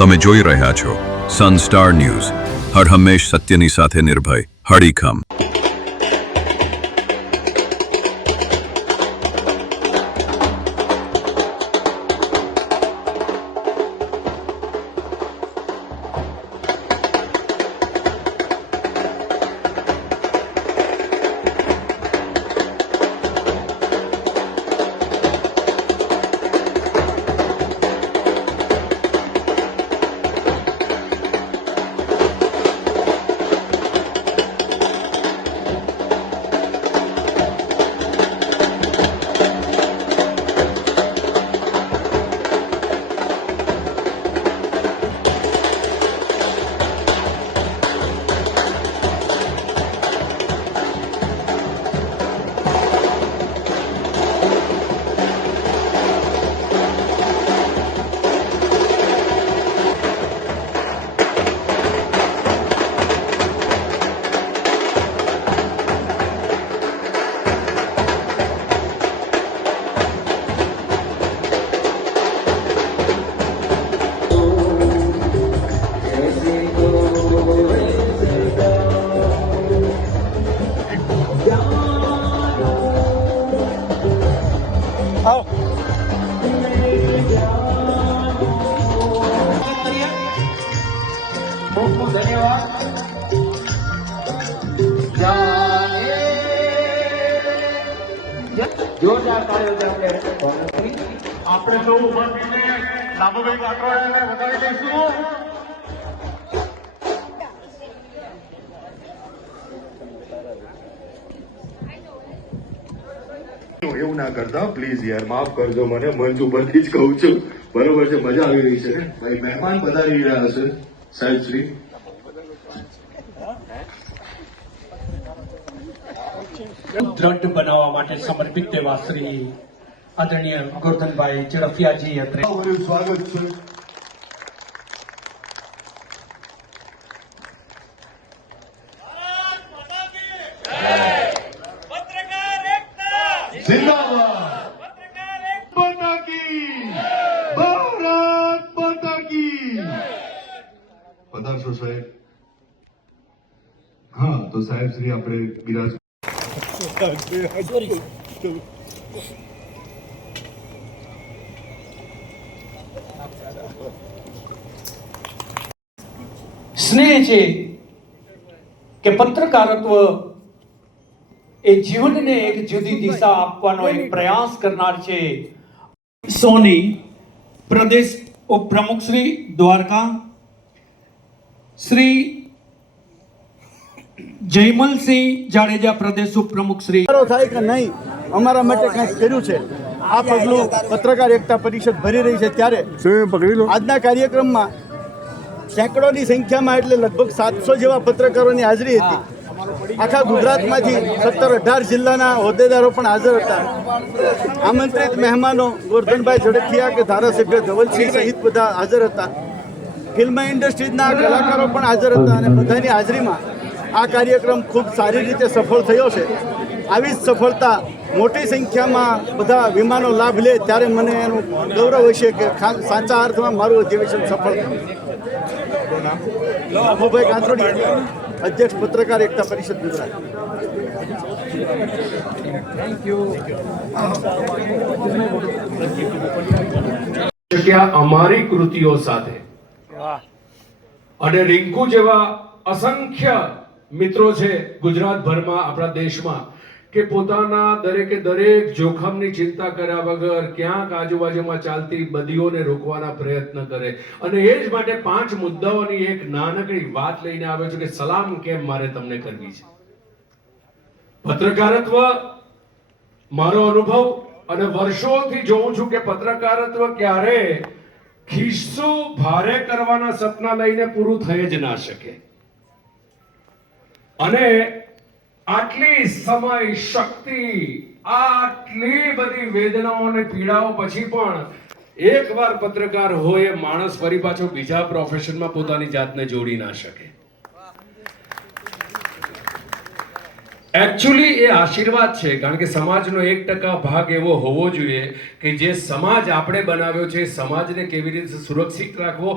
તમે જોઈ રહ્યા છો સનસ્ટાર ન્યૂઝ, હર હંમેશ સત્યની સાથે નિર્ભય, હડીખમ. જોરદાર તાળીઓ આપણે સૌ ઉભા થઈને લાભુભાઈ કાકરાને વધાવી દઈશું. એવું ના કરતા પ્લીઝ યાર, માફ કરજો મને, મંચ ઉપરથી જ કહું છું. બરોબર છે, મજા આવી રહી છે. ભાઈ મહેમાન પધારી રહ્યા હશે સાહેબ શ્રી. દ્રઢ બનાવવા માટે સમર્પિત એવા શ્રી આદરણીય ગોરધનભાઈ ઝડફિયાજી અત્રે સ્વાગત છે. જિંદાબાદ માતા કી, ભારત માતા કી. પધારશો સાહેબ. હા તો સાહેબ શ્રી આપણે બિરાજ સ્નેહ છે કે પત્રકારત્વ એ જીવનને એક જુદી દિશા આપવાનો એક પ્રયાસ કરનાર છે. સોની પ્રદેશ ઉપપ્રમુખ શ્રી દ્વારકા, શ્રી જયમલસિંહ જાડેજા પ્રદેશ ઉપપ્રમુખ શ્રી. થાય કે નહીં, અમારા માટે કંઈક કર્યું છે. આ પગલું પત્રકાર એકતા પરિષદ ભરી રહી છે ત્યારે આજના કાર્યક્રમમાં સેંકડોની સંખ્યામાં એટલે લગભગ 700 જેવા પત્રકારોની હાજરી હતી. આખા ગુજરાતમાંથી 17-18 જિલ્લાના હોદ્દેદારો પણ હાજર હતા. આમંત્રિત મહેમાનો ગોરધનભાઈ ઝડફિયા કે ધારાસભ્ય ધવલસિંહ સહિત બધા હાજર હતા. ફિલ્મ ઇન્ડસ્ટ્રીના કલાકારો પણ હાજર હતા અને બધાની હાજરીમાં આ કાર્યક્રમ ખૂબ સારી રીતે સફળ થયો છે. આવી જ સફળતા મોટી સંખ્યામાં બધા વિમાનો લાભ લે ત્યારે મને એનું ગૌરવ હશે કે સાચા અર્થમાં મારું અધિવેશન સફળ થયું. લાભુભાઈ કાંતરોડિયા, અધ્યક્ષ પત્રકાર એકતા પરિષદ ગુજરાત. અમારી કૃતિઓ સાથે અને રિંકુ જેવા અસંખ્ય મિત્રો છે ગુજરાતભરમાં, આપણા દેશમાં, કે પોતાના દરેકે દરેક જોખમની ચિંતા કર્યા વગર ક્યાંક આજુબાજુમાં ચાલતી બદીઓને રોકવાના પ્રયત્ન કરે. અને એ જ માટે 5 મુદ્દાઓની એક નાનકડી વાત લઈને આવ્યો છું કે સલામ કેમ મારે તમને કરવી છે. પત્રકારત્વ મારો અનુભવ અને વર્ષોથી જોઉં છું કે પત્રકારત્વ ક્યારે ખિસ્સું ભારે કરવાના સપના લઈને પૂરું થઈ જ ના શકે. અને આટલી સમય, શક્તિ, આટલી બધી વેદનાઓ અને પીડાઓ પછી પણ એકવાર પત્રકાર હોય એ માણસ ફરી પાછો બીજા પ્રોફેશનમાં પોતાની જાતને જોડી ના શકે. एक्चुअली ये आशीर्वाद है कारण के समाजનો 1% भाग एवो होवो જોઈએ કે જે સમાજ આપણે બનાવ્યો છે સમાજને કેવી રીતે સુરક્ષિત રાખવો